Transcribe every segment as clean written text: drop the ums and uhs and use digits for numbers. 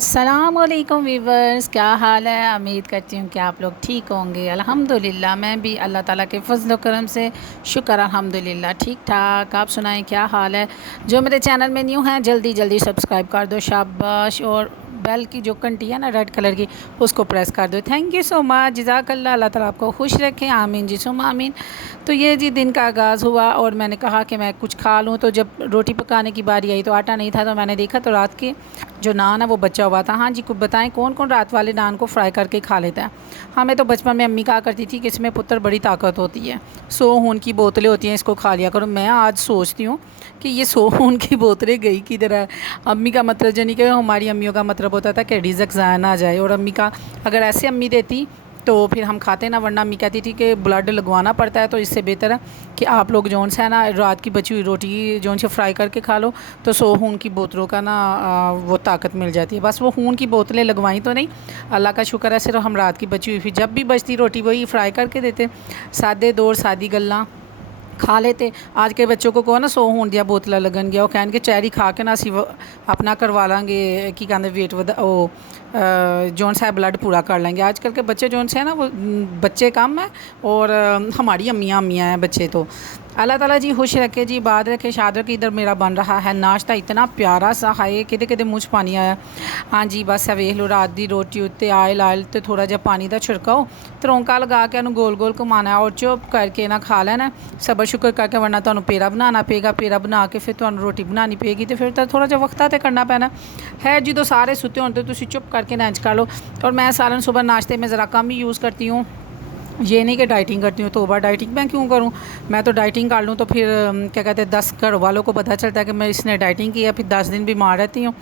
السلام علیکم ویورز، کیا حال ہے؟ امید کرتی ہوں کہ آپ لوگ ٹھیک ہوں گے۔ الحمدللہ میں بھی اللہ تعالیٰ کے فضل و کرم سے شکر الحمدللہ ٹھیک ٹھاک۔ آپ سنائیں کیا حال ہے؟ جو میرے چینل میں نیو ہیں جلدی جلدی سبسکرائب کر دو، شاباش، اور بیل کی جو گھنٹی ہے نا ریڈ کلر کی اس کو پریس کر دو۔ تھینک یو سو مچ، جزاک اللہ، اللہ تعالیٰ آپ کو خوش رکھیں، آمین جی سم آمین۔ تو یہ جی دن کا آغاز ہوا اور میں نے کہا کہ میں کچھ کھا لوں، تو جب روٹی پکانے کی باری آئی تو آٹا نہیں تھا، تو میں نے دیکھا تو رات کے جو نان ہے وہ بچا ہوا تھا۔ ہاں جی، کچھ بتائیں کون کون رات والے نان کو فرائی کر کے کھا لیتا ہے؟ ہمیں تو بچپن میں امی کہا کرتی تھی کہ اس میں پتر بڑی طاقت ہوتی ہے، 100 خون کی بوتلیں ہوتی ہیں، اس کو کھا لیا کرو۔ میں آج سوچتی ہوں کہ یہ 100 خون کی بوتلیں گئی کدھر ہے؟ امی کا مطلب جو نہیں کہ ہماری امیوں کا مطلب ہوتا تھا کہ رزق ضائع نہ جائے، اور امی کا اگر ایسے امی دیتی تو پھر ہم کھاتے نا، ورنہ امی کہتی تھی کہ بلڈ لگوانا پڑتا ہے، تو اس سے بہتر ہے کہ آپ لوگ جون سے ہے نا رات کی بچی ہوئی روٹی جون سے فرائی کر کے کھا لو، تو 100 خون کی بوتلوں کا نا وہ طاقت مل جاتی ہے۔ بس وہ خون کی بوتلیں لگوائیں تو نہیں، اللہ کا شکر ہے صرف ہم رات کی بچی ہوئی پھر جب بھی بچتی روٹی وہی فرائی کر کے دیتے، سادے دور سادی گلاں کھا لیتے۔ آج کے بچوں کو کہو نا 100 ہون دیا بوتلہ لگن گیا، وہ کہیں گے چیری کھا کے نا اسی اپنا کروا لیں گے کی کہتے ویٹ وہ جون سا بلڈ پورا کر لیں گے۔ آج کل کے بچے جون سے ہیں نا وہ بچے کم ہیں اور ہماری امیاں ہیں بچے تو۔ اللہ تعالیٰ جی خوش رکھے جی، بات رکھے، شاد رکھے۔ ادھر میرا بن رہا ہے ناشتہ، اتنا پیارا سا، ہائے کدے کدے منہ چ پانی آیا۔ ہاں جی بس ویکھ لو رات دی روٹی اتتے آئل تے تھوڑا جہا پانی دا چھڑکاؤ، ترونکا لگا کے انہوں گول گول گھمانا ہے اور چپ کر کے نہ کھا لینا، صبر شکر کر کے، ورنہ تمہیں پیڑا بنانا پے گا، پیڑا بنا کے پھر تمہیں روٹی بنانی پے گی، تو پھر تو تھوڑا جہا وقتہ تے کرنا پینا ہے جی۔ تو سارے ستے ہوتے تسی چپ کر کے لنچ کر لو، اور میں سالن صبح ناشتے میں ذرا کم ہی یوز کرتی ہوں، یہ نہیں کہ ڈائٹنگ کرتی ہوں، توبہ ڈائٹنگ میں کیوں کروں؟ میں تو ڈائٹنگ کر لوں تو پھر کیا کہتے ہیں 10 گھر والوں کو پتہ چلتا ہے کہ میں اس نے ڈائٹنگ کی ہے، پھر 10 دن بیمار رہتی ہوں۔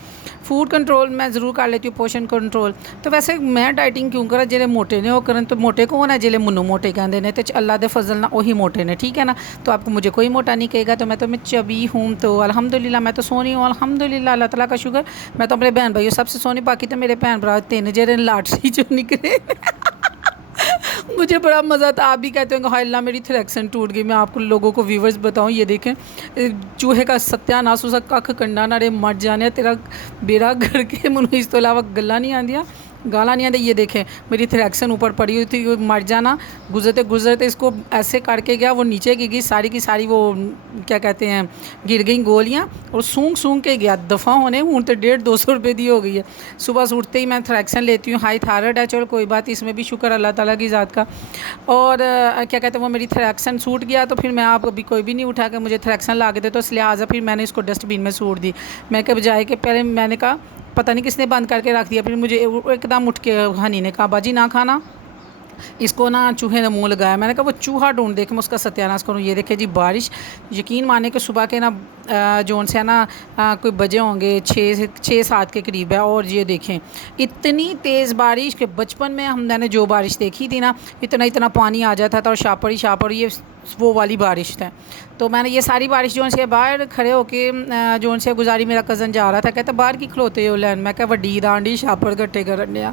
فوڈ کنٹرول میں ضرور کر لیتی ہوں، پوشن کنٹرول۔ تو ویسے میں ڈائٹنگ کیوں کرا؟ جلے موٹے نے وہ کرن، تو موٹے کون ہے؟ جلے منو موٹے کہندے نے، تے اللہ دے فضل نہ وہی موٹے نے، ٹھیک ہے نا؟ تو آپ کو مجھے کوئی موٹا نہیں کہے گا، تو میں چبی ہوں، تو الحمدللہ میں تو سونی ہوں، الحمدللہ اللہ تعالیٰ کا شکر۔ میں تو اپنے بہن بھائیوں سب سے سونی، باقی تو میرے بہن بھرا 3 جڑے لاٹری جو نکلے مجھے بڑا مزہ تھا۔ آپ بھی کہتے ہوں گے ہائے اللہ میری تھریکسن ٹوٹ گئی۔ میں آپ کو لوگوں کو ویورز بتاؤں، یہ دیکھیں چوہے کا ستیہ ناس ہو سکا کھ کنڈا نہ رے مر جانے تیرا بیڑا گھر کے، منو اس تو علاوہ گلا نہیں آندیاں، گالا نہیں آندیا۔ یہ دیکھیں میری تھریکسن اوپر پڑی ہوئی تھی، مر جانا، گزرتے اس کو ایسے کر کے گیا، وہ نیچے کی ساری کی ساری وہ کیا کہتے ہیں گر گئیں گولیاں، اور سونگ کے گیا دفعہ ہونے، ہوں تو 150-200 روپے دی ہو گئی ہے۔ صبح سے اٹھتے ہی میں تھریکسن لیتی ہوں، ہائی تھائرائڈ ہے، چلو کوئی بات، اس میں بھی شکر اللہ تعالیٰ کی ذات کا۔ اور کیا کہتے ہیں وہ میری تھریکسن سوٹ گیا، تو پھر میں آپ ابھی کوئی بھی نہیں اٹھا کہ مجھے تھریکسن لا کے دے، تو اس لحاظہ پھر میں نے اس کو ڈسٹ بین میں سوٹ دی۔ میں کہ بجائے کہ پہلے میں نے کہا پتہ نہیں کس نے بند کر کے رکھ دیا، پھر مجھے ایک دم اٹھ کے ہنی نے کہا باجی نہ کھانا، اس کو نا چوہے نے منہ لگایا۔ میں نے کہا وہ چوہا ڈھونڈ دے کہ میں اس کا ستیاناش کروں۔ یہ دیکھے جی بارش، یقین مانے کہ صبح کے نا جون سے ہے نا کوئی بجے ہوں گے 6-7 کے قریب ہے، اور یہ دیکھیں اتنی تیز بارش کہ بچپن میں میں نے جو بارش دیکھی تھی نا اتنا پانی آ جاتا تھا، اور شاپڑ یہ وہ والی بارش تھا۔ تو میں نے یہ ساری بارش جون سے باہر کھڑے ہو کے جون سے گزاری، میرا کزن جا رہا تھا، کہتا باہر کی کھلوتے ہو لین، میں کہا وڈی رانڈی شاپڑ گٹے کرنے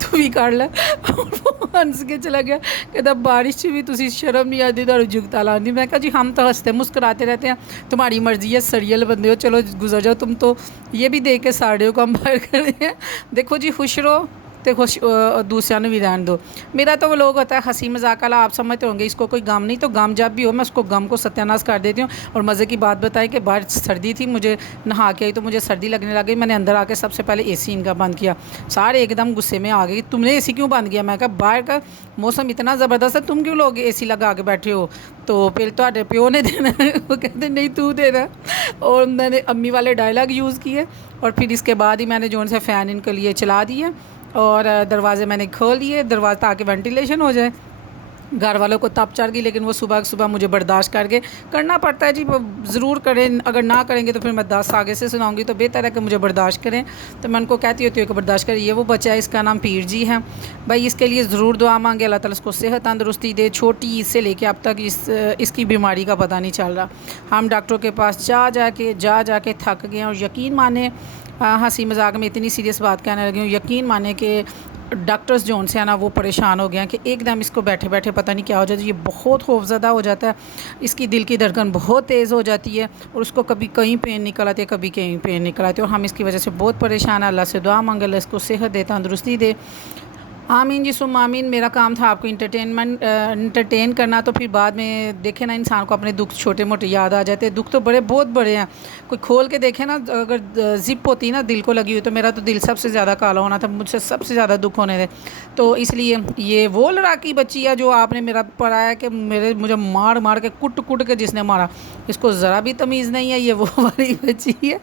تو بھی کر لے، اور وہ ہنس کے چلا گیا، کہتا بارش بھی تسی شرم نہیں آتی تو جگتا لاندی۔ میں کہا جی ہم تو ہنستے مسکراتے رہتے ہیں، تمہاری مرضی ہے، سریل بندے ہو، چلو گزر جاؤ، تم تو یہ بھی دیکھ کے ساڑے ہو کم باہر کر رہے ہیں۔ دیکھو جی خوش رہو تو خوش دوسروں نے بھی رہن دو۔ میرا تو وہ لوگ ہوتا ہے ہنسی مذاق والا، آپ سمجھتے ہوں گے اس کو کوئی غم نہیں، تو غم جب بھی ہو میں اس کو غم کو ستیاناش کر دیتی ہوں۔ اور مزے کی بات بتائی کہ باہر سردی تھی، مجھے نہا کے آئی تو مجھے سردی لگنے لگ گئی، میں نے اندر آ کے سب سے پہلے اے سی ان کا بند کیا، سارے ایک دم غصے میں آ گئی، تم نے اے سی کیوں بند کیا؟ میں کہا باہر کا موسم اتنا زبردست ہے، تم کیوں لوگ اے سی لگا کے بیٹھے ہو؟ تو پھر تو پیو نے دینا ہے، وہ کہتے نہیں تو دینا، اور میں نے امی والے ڈائلاگ یوز کیے، اور پھر اس کے بعد ہی میں نے جو ان سے فین ان کے لیے چلا دیے، اور دروازے میں نے کھول دیے دروازے تاکہ وینٹیلیشن ہو جائے۔ گھر والوں کو تپ چڑھ گئی، لیکن وہ صبح مجھے برداشت کر کے کرنا پڑتا ہے جی، ضرور کریں، اگر نہ کریں گے تو پھر میں 10 آگے سے سناؤں گی، تو بہتر ہے کہ مجھے برداشت کریں۔ تو میں ان کو کہتی ہوتی ہوں کہ برداشت کریں۔ یہ وہ بچہ ہے، اس کا نام پیر جی ہے بھائی، اس کے لیے ضرور دعا مانگے، اللہ تعالیٰ اس کو صحت تندرستی دے، چھوٹی عید سے لے کے اب تک اس کی بیماری کا پتہ نہیں چل رہا۔ ہم ڈاکٹروں کے پاس جا کے تھک گئے ہیں، اور یقین مانے ہنسی مذاق میں اتنی سیریس بات کہنے لگی ہوں، یقین مانے کہ ڈاکٹرز جو ان سے نا وہ پریشان ہو گئے ہیں کہ ایک دم اس کو بیٹھے بیٹھے پتہ نہیں کیا ہو جاتا ہے، یہ بہت خوفزدہ ہو جاتا ہے، اس کی دل کی دھڑکن بہت تیز ہو جاتی ہے اور اس کو کبھی کہیں پین نکل آتی ہے، کبھی کہیں پین نکل آتی ہے، اور ہم اس کی وجہ سے بہت پریشان ہیں۔ اللہ سے دعا مانگے اللہ اس کو صحت دے، تندرستی دے، آمین جی سم آمین۔ میرا کام تھا آپ کو انٹرٹین کرنا، تو پھر بعد میں دیکھیں نا انسان کو اپنے دکھ چھوٹے موٹے یاد آ جاتے ہیں، دکھ تو بہت بڑے ہیں، کوئی کھول کے دیکھے نا، اگر زپ ہوتی نا دل کو لگی ہوئی، تو میرا تو دل سب سے زیادہ کالا ہونا تھا، مجھ سے سب سے زیادہ دکھ ہونے تھے، تو اس لیے یہ وہ لڑاکی بچی ہے جو آپ نے میرا پڑھایا کہ مجھے مار مار کے کٹ کٹ کے جس نے مارا، اس کو ذرا بھی تمیز نہیں ہے، یہ وہ والی بچی ہے،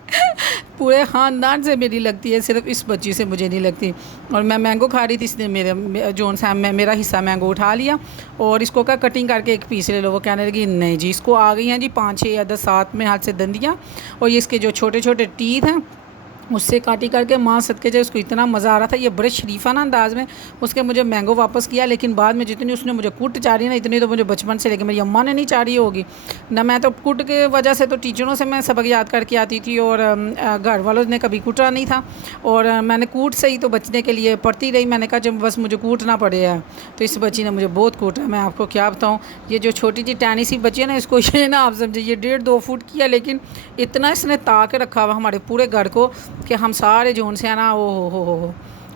پورے خاندان سے میری لگتی ہے، صرف اس بچی سے مجھے نہیں لگتی۔ اور میں مینگو کھا رہی تھی، اس نے میرا حصہ مینگو اٹھا لیا اور اس کو کہا کٹنگ کر کے ایک پیس لے لو، وہ کہنے لگی نہیں جی، اس کو آ گئی ہیں جی 5 6 یا 10 7 میں ہاتھ سے دندیاں، اور یہ اس کے جو چھوٹے چھوٹے ٹیتھ ہیں اس سے کاٹی کر کے، ماں صدقے جائے اس کو اتنا مزہ آ رہا تھا، یہ بڑے شریفانہ انداز میں اس کے مجھے مینگو واپس کیا، لیکن بعد میں جتنی اس نے مجھے کوٹ چاری نا، اتنی تو مجھے بچپن سے، لیکن میری اماں نے نہیں چاری ہوگی نہ، میں تو کوٹ کی وجہ سے تو ٹیچروں سے میں سبق یاد کر کے آتی تھی، اور گھر والوں نے کبھی کوٹا نہیں تھا، اور میں نے کوٹ سے ہی تو بچنے کے لیے پڑھتی رہی، میں نے کہا جب بس مجھے کوٹنا پڑے ہے، تو اس بچی نے مجھے بہت کوٹا، میں آپ کو کیا بتاؤں، یہ جو چھوٹی سی ٹینی سی بچی ہے نا، اس کو یہ نا آپ سمجھے یہ 1.5 2 فٹ کی ہے، لیکن اتنا اس نے تا کے رکھا ہوا ہمارے پورے گھر کو کہ ہم سارے جو ان سے ہیں نا ہو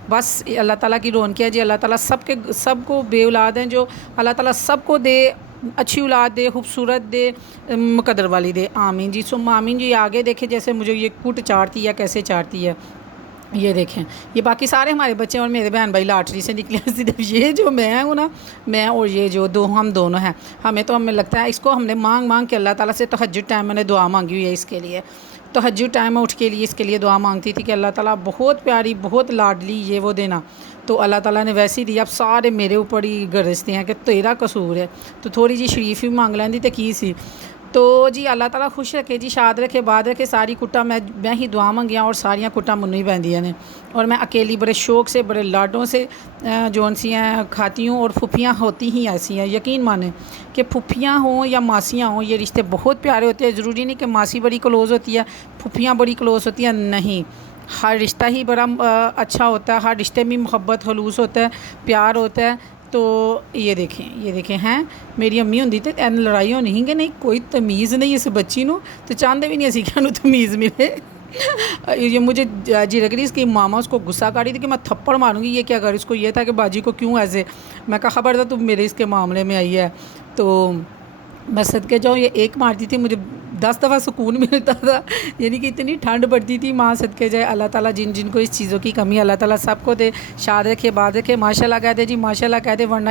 بس اللہ تعالیٰ کی رونق ہے جی، اللہ تعالیٰ سب کو بے اولاد ہیں، جو اللہ تعالیٰ سب کو دے، اچھی اولاد دے، خوبصورت دے، مقدر والی دے، آمین جی سم آمین جی۔ آگے دیکھیں جیسے مجھے یہ کوٹ چاڑتی ہے، کیسے چاڑتی ہے، یہ دیکھیں، یہ باقی سارے ہمارے بچے اور میرے بہن بھائی لاٹری سے نکلے ہیں، صرف یہ جو میں ہوں نا، میں اور یہ جو ہم دونوں ہیں، ہمیں لگتا ہے اس کو ہم نے مانگ کے اللہ تعالیٰ سے تہجد ٹائم میں نے دعا مانگی ہوئی ہے اس کے لیے، تہجد ٹائم میں اٹھ کے لیے اس کے لیے دعا مانگتی تھی کہ اللہ تعالیٰ بہت پیاری، بہت لاڈلی یہ وہ دینا، تو اللہ تعالیٰ نے ویسے ہی دیا، اب سارے میرے اوپر ہی گرجتے ہیں کہ تیرا قصور ہے، تو تھوڑی جی شریف ہی مانگ لیندی تے کی سی، تو جی اللہ تعالیٰ خوش رکھے جی، شاد رکھے، باد رکھے، ساری کٹا میں ہی دعا منگیاں، اور ساریاں کٹا منوں ہی پہندیاں نے، اور میں اکیلی بڑے شوق سے، بڑے لاڈوں سے جون سی ہیں کھاتی ہوں، اور پھپھیاں ہوتی ہی ایسی ہیں، یقین مانیں کہ پھپھیاں ہوں یا ماسیاں ہوں، یہ رشتے بہت پیارے ہوتے ہیں، ضروری نہیں کہ ماسی بڑی کلوز ہوتی ہے، پھپھیاں بڑی کلوز ہوتی ہیں، نہیں، ہر رشتہ ہی بڑا اچھا ہوتا ہے، ہر رشتے میں محبت خلوص ہوتا ہے، پیار ہوتا ہے، تو یہ دیکھیں ہیں میری امی ہوندی تے این لڑائی ہونی کہ نہیں، کوئی تمیز نہیں اس بچی نو، تو چاہتے بھی نہیں اسی کہ تمیز ملے، یہ مجھے جی لگ رہی اس کی ماما اس کو غصہ کر رہی تھی کہ میں تھپڑ ماروں گی، یہ کیا کر، اس کو یہ تھا کہ باجی کو کیوں ایسے، میں کہا خبر تھا تم میرے اس کے معاملے میں آئی ہے، تو میں صدقے جاؤں، یہ ایک مارتی تھی مجھے 10 دفعہ سکون ملتا تھا، یعنی کہ اتنی ٹھنڈ پڑتی تھی، ماں صدقے جائے، اللہ تعالیٰ جن کو اس چیزوں کی کمی اللہ تعالیٰ سب کو دے، شاد رکھے، باد رکھے، ماشاء اللہ کہہ دے جی، ماشاء اللہ کہہ دے، ورنہ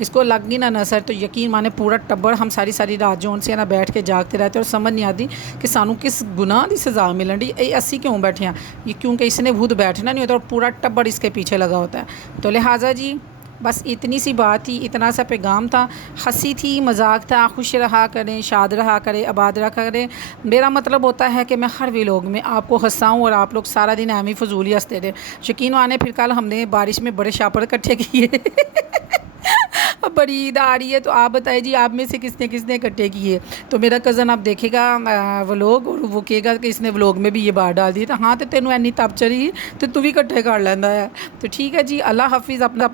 اس کو لگ گئی نا نظر، تو یقین مانے پورا ٹبر ہم ساری رات جو ان سے نا بیٹھ کے جاگتے رہتے، اور سمجھ نہیں آتی کہ سانو کس گناہ دی سزا ملن دی، اسی کیوں بیٹھے ہیں، یہ کیونکہ اس نے خود بیٹھنا نہیں ہوتا، اور پورا ٹبر اس کے پیچھے لگا ہوتا ہے، تو لہٰذا جی بس اتنی سی بات تھی، اتنا سا پیغام تھا، ہنسی تھی، مذاق تھا، خوش رہا کریں، شاد رہا کریں، آباد رہا کریں، میرا مطلب ہوتا ہے کہ میں ہر ویلوگ میں آپ کو ہنساؤں، اور آپ لوگ سارا دن ایمی فضولی ہنستے رہے، یقین مانے پھر کل ہم نے بارش میں بڑے شاپر اکٹھے کیے، بڑی عید آ رہی ہے، تو آپ بتائیے جی آپ میں سے کس نے اکٹھے کیے، تو میرا کزن اب دیکھے گا ولوگ، اور وہ کہے گا کہ اس نے ولوگ میں بھی یہ بات ڈال دی، تو ہاں تو تینوں اینی تب چڑھی تو بھی اکٹھے کر لینا ہے، تو ٹھیک ہے جی، اللہ حافظ، اپنا